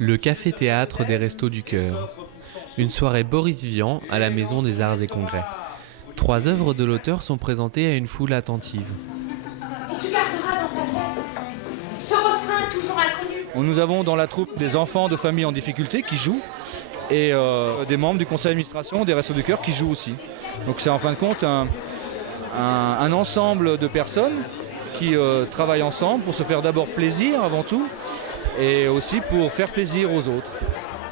Le café-théâtre des Restos du Cœur. Une soirée Boris Vian à la Maison des Arts et Congrès. 3 œuvres de l'auteur sont présentées à une foule attentive. Tu garderas dans ta tête ce refrain toujours inconnu. Nous avons dans la troupe des enfants de familles en difficulté qui jouent et des membres du conseil d'administration des Restos du Cœur qui jouent aussi. Donc c'est en fin de compte un ensemble de personnes qui travaillent ensemble pour se faire d'abord plaisir avant tout et aussi pour faire plaisir aux autres.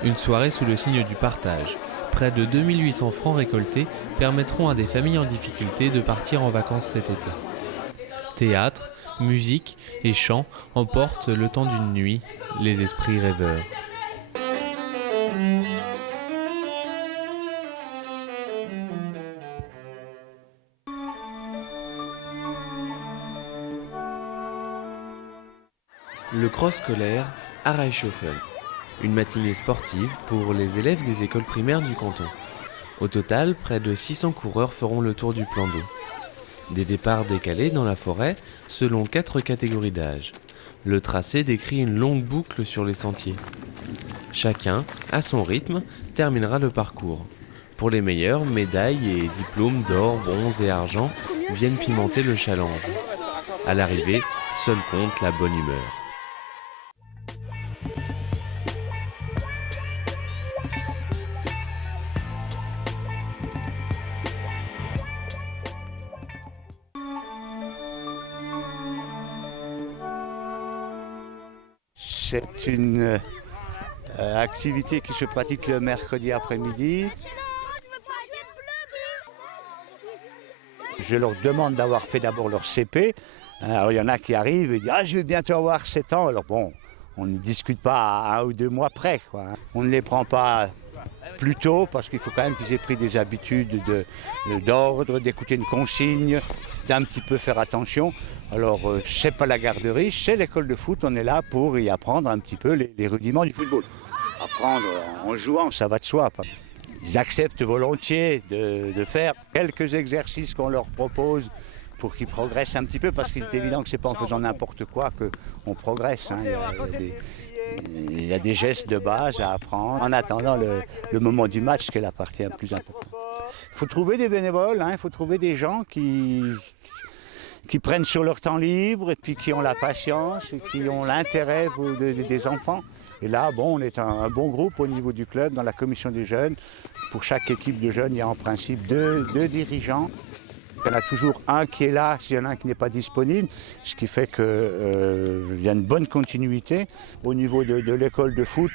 Une soirée sous le signe du partage. Près de 2800 francs récoltés permettront à des familles en difficulté de partir en vacances cet été. Théâtre, musique et chant emportent le temps d'une nuit les esprits rêveurs. Le cross scolaire à Reichshofen. Une matinée sportive pour les élèves des écoles primaires du canton. Au total, près de 600 coureurs feront le tour du plan d'eau. Des départs décalés dans la forêt selon 4 catégories d'âge. Le tracé décrit une longue boucle sur les sentiers. Chacun, à son rythme, terminera le parcours. Pour les meilleurs, médailles et diplômes d'or, bronze et argent viennent pimenter le challenge. À l'arrivée, seul compte la bonne humeur. C'est une activité qui se pratique le mercredi après-midi. Je leur demande d'avoir fait d'abord leur CP. Alors il y en a qui arrivent et disent « Ah, je vais bientôt avoir 7 ans ». Alors bon, on ne discute pas à 1 ou 2 mois près, quoi. On ne les prend pas plus tôt parce qu'il faut quand même qu'ils aient pris des habitudes d'ordre, d'écouter une consigne, d'un petit peu faire attention. Alors, c'est pas la garderie, c'est l'école de foot, on est là pour y apprendre un petit peu les rudiments du football. Apprendre en jouant, ça va de soi. Ils acceptent volontiers de faire quelques exercices qu'on leur propose pour qu'ils progressent un petit peu, parce qu'il est évident que c'est pas en faisant n'importe quoi qu'on progresse. Hein. Il y a des gestes de base à apprendre en attendant le moment du match, qui est la partie la plus importante. Il faut trouver des bénévoles, il faut trouver des gens qui prennent sur leur temps libre et puis qui ont la patience et qui ont l'intérêt des enfants. Et là, bon, on est un bon groupe au niveau du club, dans la commission des jeunes. Pour chaque équipe de jeunes, il y a en principe deux dirigeants. Il y en a toujours un qui est là, s'il y en a un qui n'est pas disponible, ce qui fait qu'il y a une bonne continuité. Au niveau de l'école de foot,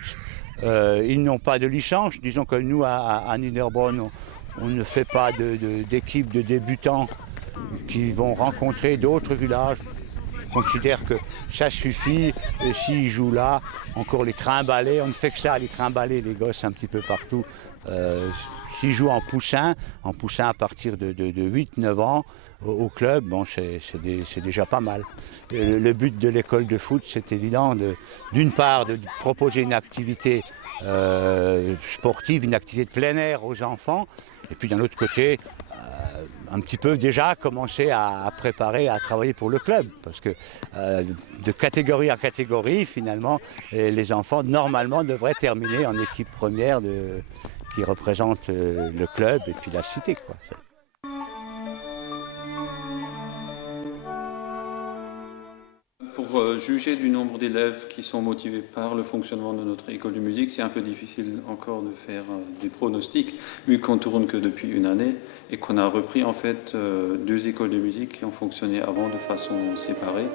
ils n'ont pas de licence. Disons que nous, à Niederbronn, on ne fait pas d'équipe de débutants qui vont rencontrer d'autres villages. Je considère que ça suffit, et s'ils jouent là, encore les trimballer, on ne fait que ça, les trimballer, les gosses un petit peu partout. S'ils jouent en poussin à partir de 8-9 ans au club, bon, c'est déjà pas mal. Le but de l'école de foot, c'est évident, d'une part de proposer une activité sportive, une activité de plein air aux enfants, et puis d'un autre côté, un petit peu déjà commencer à préparer, à travailler pour le club. Parce que de catégorie en catégorie, finalement, les enfants, normalement, devraient terminer en équipe première qui représente le club et puis la cité, quoi. Pour juger du nombre d'élèves qui sont motivés par le fonctionnement de notre école de musique, c'est un peu difficile encore de faire des pronostics, vu qu'on tourne que depuis une année et qu'on a repris en fait 2 écoles de musique qui ont fonctionné avant de façon séparée.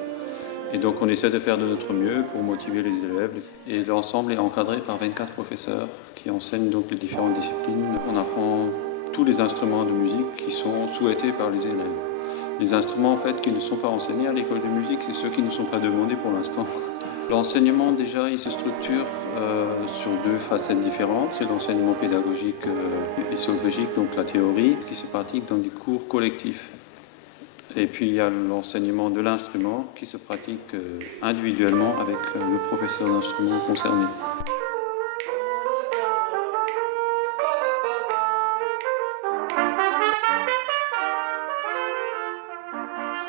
Et donc on essaie de faire de notre mieux pour motiver les élèves. Et l'ensemble est encadré par 24 professeurs qui enseignent donc les différentes disciplines. On apprend tous les instruments de musique qui sont souhaités par les élèves. Les instruments en fait qui ne sont pas enseignés à l'école de musique, c'est ceux qui ne sont pas demandés pour l'instant. L'enseignement déjà il se structure sur 2 facettes différentes. C'est l'enseignement pédagogique et solfégique, donc la théorie, qui se pratique dans des cours collectifs. Et puis il y a l'enseignement de l'instrument qui se pratique individuellement avec le professeur d'instrument concerné.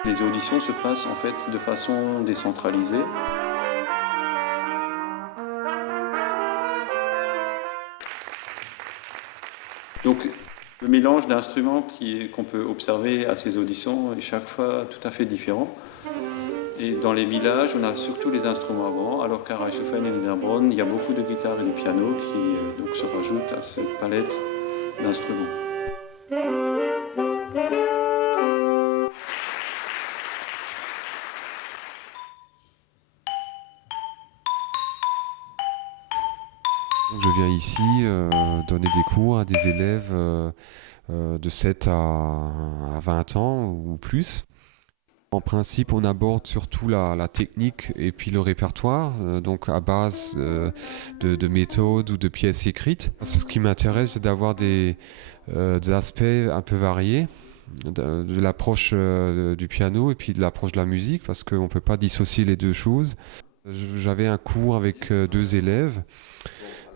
Les auditions se passent en fait de façon décentralisée. Donc le mélange d'instruments qu'on peut observer à ces auditions est chaque fois tout à fait différent. Et dans les villages, on a surtout les instruments avant, alors qu'à Reichshofen et Niederbronn, il y a beaucoup de guitares et de pianos qui donc se rajoutent à cette palette d'instruments. Je viens ici donner des cours à des élèves de 7 à 20 ans ou plus. En principe, on aborde surtout la technique et puis le répertoire, donc à base de méthodes ou de pièces écrites. Ce qui m'intéresse, c'est d'avoir des aspects un peu variés de l'approche du piano et puis de l'approche de la musique, parce qu'on ne peut pas dissocier les deux choses. J'avais un cours avec 2 élèves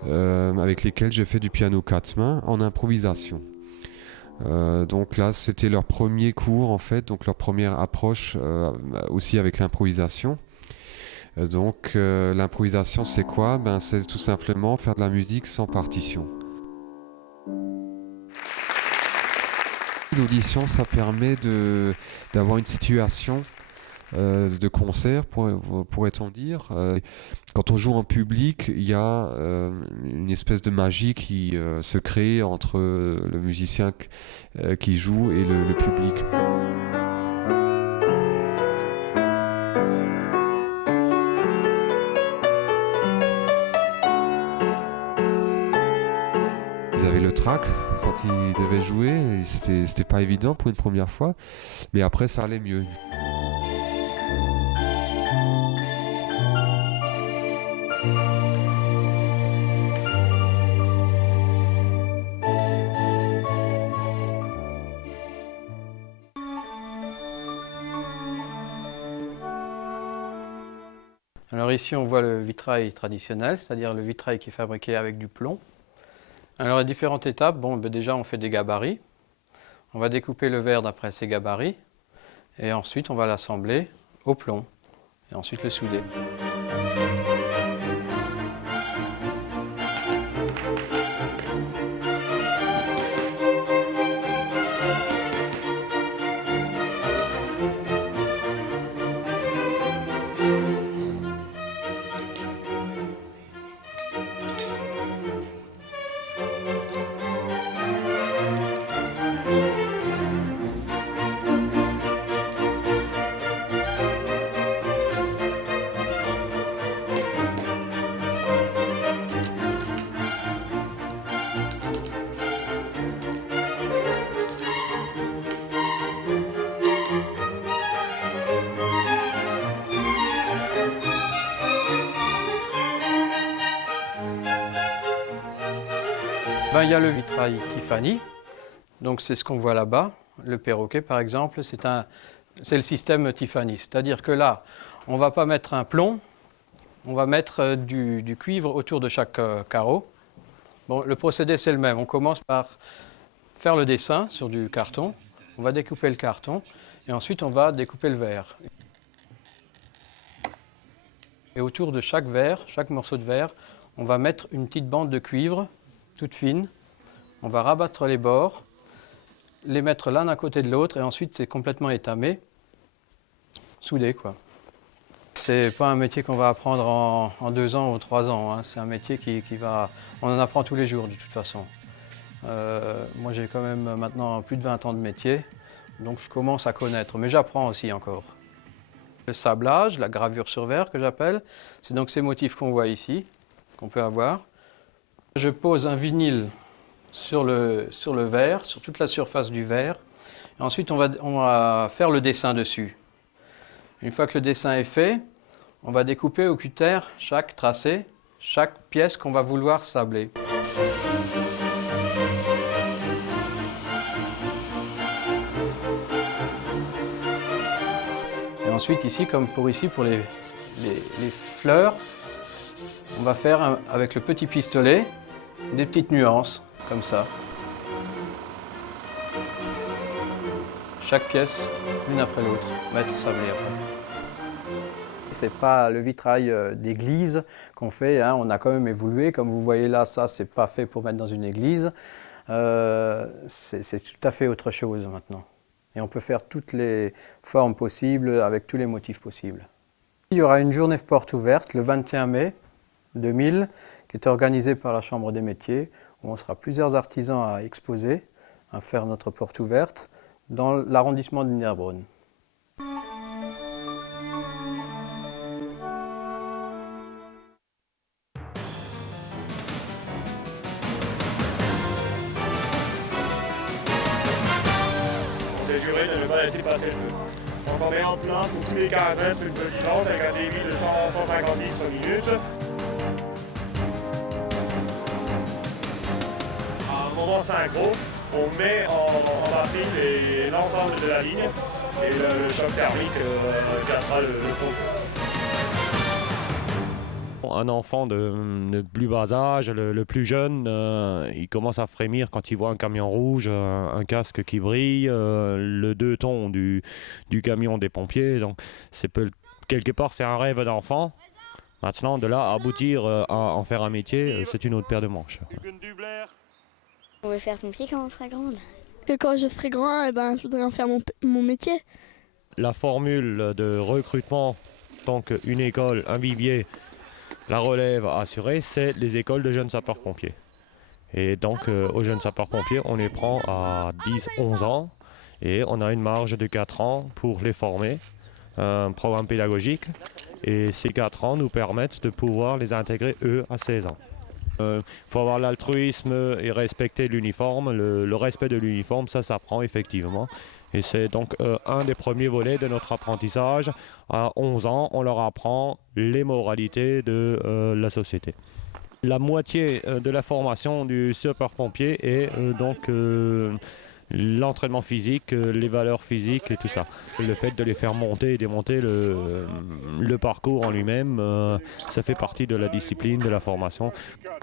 avec lesquels j'ai fait du piano 4 mains en improvisation. Donc là, c'était leur premier cours en fait, donc leur première approche aussi avec l'improvisation. Donc l'improvisation, c'est quoi ? C'est tout simplement faire de la musique sans partition. L'audition, ça permet d'avoir une situation de concert, pourrait-on dire. Quand on joue en public, il y a une espèce de magie qui se crée entre le musicien qui joue et le public. Ils avaient le trac quand ils devaient jouer, c'était pas évident pour une première fois, mais après ça allait mieux. Alors ici on voit le vitrail traditionnel, c'est-à-dire le vitrail qui est fabriqué avec du plomb. Alors à différentes étapes, déjà on fait des gabarits. On va découper le verre d'après ces gabarits et ensuite on va l'assembler au plomb et ensuite le souder. Il y a le vitrail Tiffany, donc c'est ce qu'on voit là-bas. Le perroquet par exemple, c'est le système Tiffany, c'est-à-dire que là, on ne va pas mettre un plomb, on va mettre du cuivre autour de chaque carreau. Le procédé c'est le même, on commence par faire le dessin sur du carton, on va découper le carton et ensuite on va découper le verre. Et autour de chaque verre, chaque morceau de verre, on va mettre une petite bande de cuivre toute fine. On va rabattre les bords, les mettre l'un à côté de l'autre et ensuite c'est complètement étamé, soudé quoi. C'est pas un métier qu'on va apprendre en 2 ans ou 3 ans, hein. C'est un métier on en apprend tous les jours de toute façon. Moi j'ai quand même maintenant plus de 20 ans de métier, donc je commence à connaître, mais j'apprends aussi encore. Le sablage, la gravure sur verre que j'appelle, c'est donc ces motifs qu'on voit ici, qu'on peut avoir. Je pose un vinyle sur le verre, sur toute la surface du verre. Et ensuite, on va faire le dessin dessus. Une fois que le dessin est fait, on va découper au cutter chaque tracé, chaque pièce qu'on va vouloir sabler. Et ensuite, ici, comme pour les fleurs, on va faire avec le petit pistolet des petites nuances, comme ça. chaque pièce, l'une après l'autre, mettre sa meilleure. C'est pas le vitrail d'église qu'on fait, hein. On a quand même évolué. Comme vous voyez là, ça, c'est pas fait pour mettre dans une église. C'est tout à fait autre chose maintenant. Et on peut faire toutes les formes possibles avec tous les motifs possibles. Il y aura une journée porte ouverte le 21 mai 2000 qui est organisée par la Chambre des métiers où on sera plusieurs artisans à exposer, à faire notre porte ouverte dans l'arrondissement de Niederbronn. C'est juré de ne pas laisser passer le feu. Donc on met en place tous les 15 mètres une petite lance avec un débit de 150 litres minute. À un moment synchro, on met en batterie l'ensemble de la ligne et le choc thermique cassera le fond. Un enfant de plus bas âge, le plus jeune, il commence à frémir quand il voit un camion rouge, un casque qui brille, le 2 tons du camion des pompiers. Donc quelque part c'est un rêve d'enfant. Maintenant de là à aboutir à en faire un métier, c'est une autre paire de manches. On veut faire pompier quand on sera grande. Que quand je serai grand, je voudrais en faire mon métier. La formule de recrutement, donc une école, un vivier, la relève assurée, c'est les écoles de jeunes sapeurs-pompiers. Et donc, aux jeunes sapeurs-pompiers, on les prend à 10-11 ans et on a une marge de 4 ans pour les former, un programme pédagogique. Et ces 4 ans nous permettent de pouvoir les intégrer, eux, à 16 ans. Il faut avoir l'altruisme et respecter l'uniforme. Le respect de l'uniforme, ça s'apprend effectivement. Et c'est donc un des premiers volets de notre apprentissage. À 11 ans, on leur apprend les moralités de la société. La moitié de la formation du sapeur-pompier est donc l'entraînement physique, les valeurs physiques et tout ça. Le fait de les faire monter et démonter le parcours en lui-même, ça fait partie de la discipline, de la formation.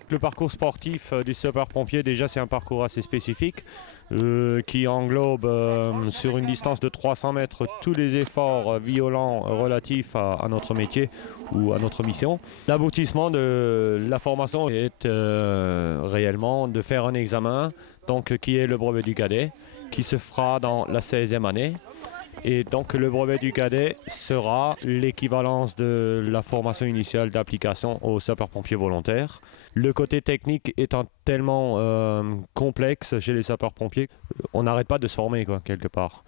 Le parcours sportif du sapeur-pompier, déjà c'est un parcours assez spécifique qui englobe sur une distance de 300 mètres tous les efforts violents relatifs à notre métier ou à notre mission. L'aboutissement de la formation est réellement de faire un examen, donc qui est le brevet du cadet, qui se fera dans la 16e année. Et donc le brevet du cadet sera l'équivalence de la formation initiale d'application aux sapeurs-pompiers volontaires. Le côté technique étant tellement complexe chez les sapeurs-pompiers, on n'arrête pas de se former quelque part.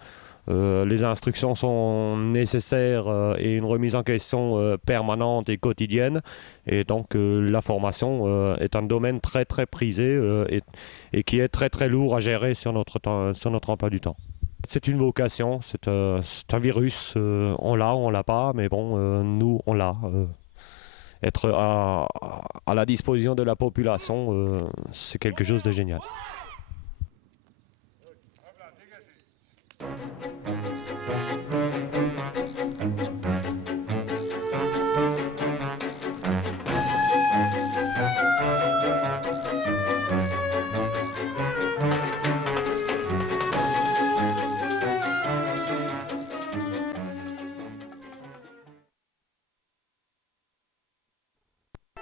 Les instructions sont nécessaires et une remise en question permanente et quotidienne. Et donc la formation est un domaine très très prisé et qui est très très lourd à gérer sur notre emploi du temps. C'est une vocation, c'est un virus, on l'a ou on l'a pas, mais bon, nous on l'a. Être à la disposition de la population, c'est quelque chose de génial.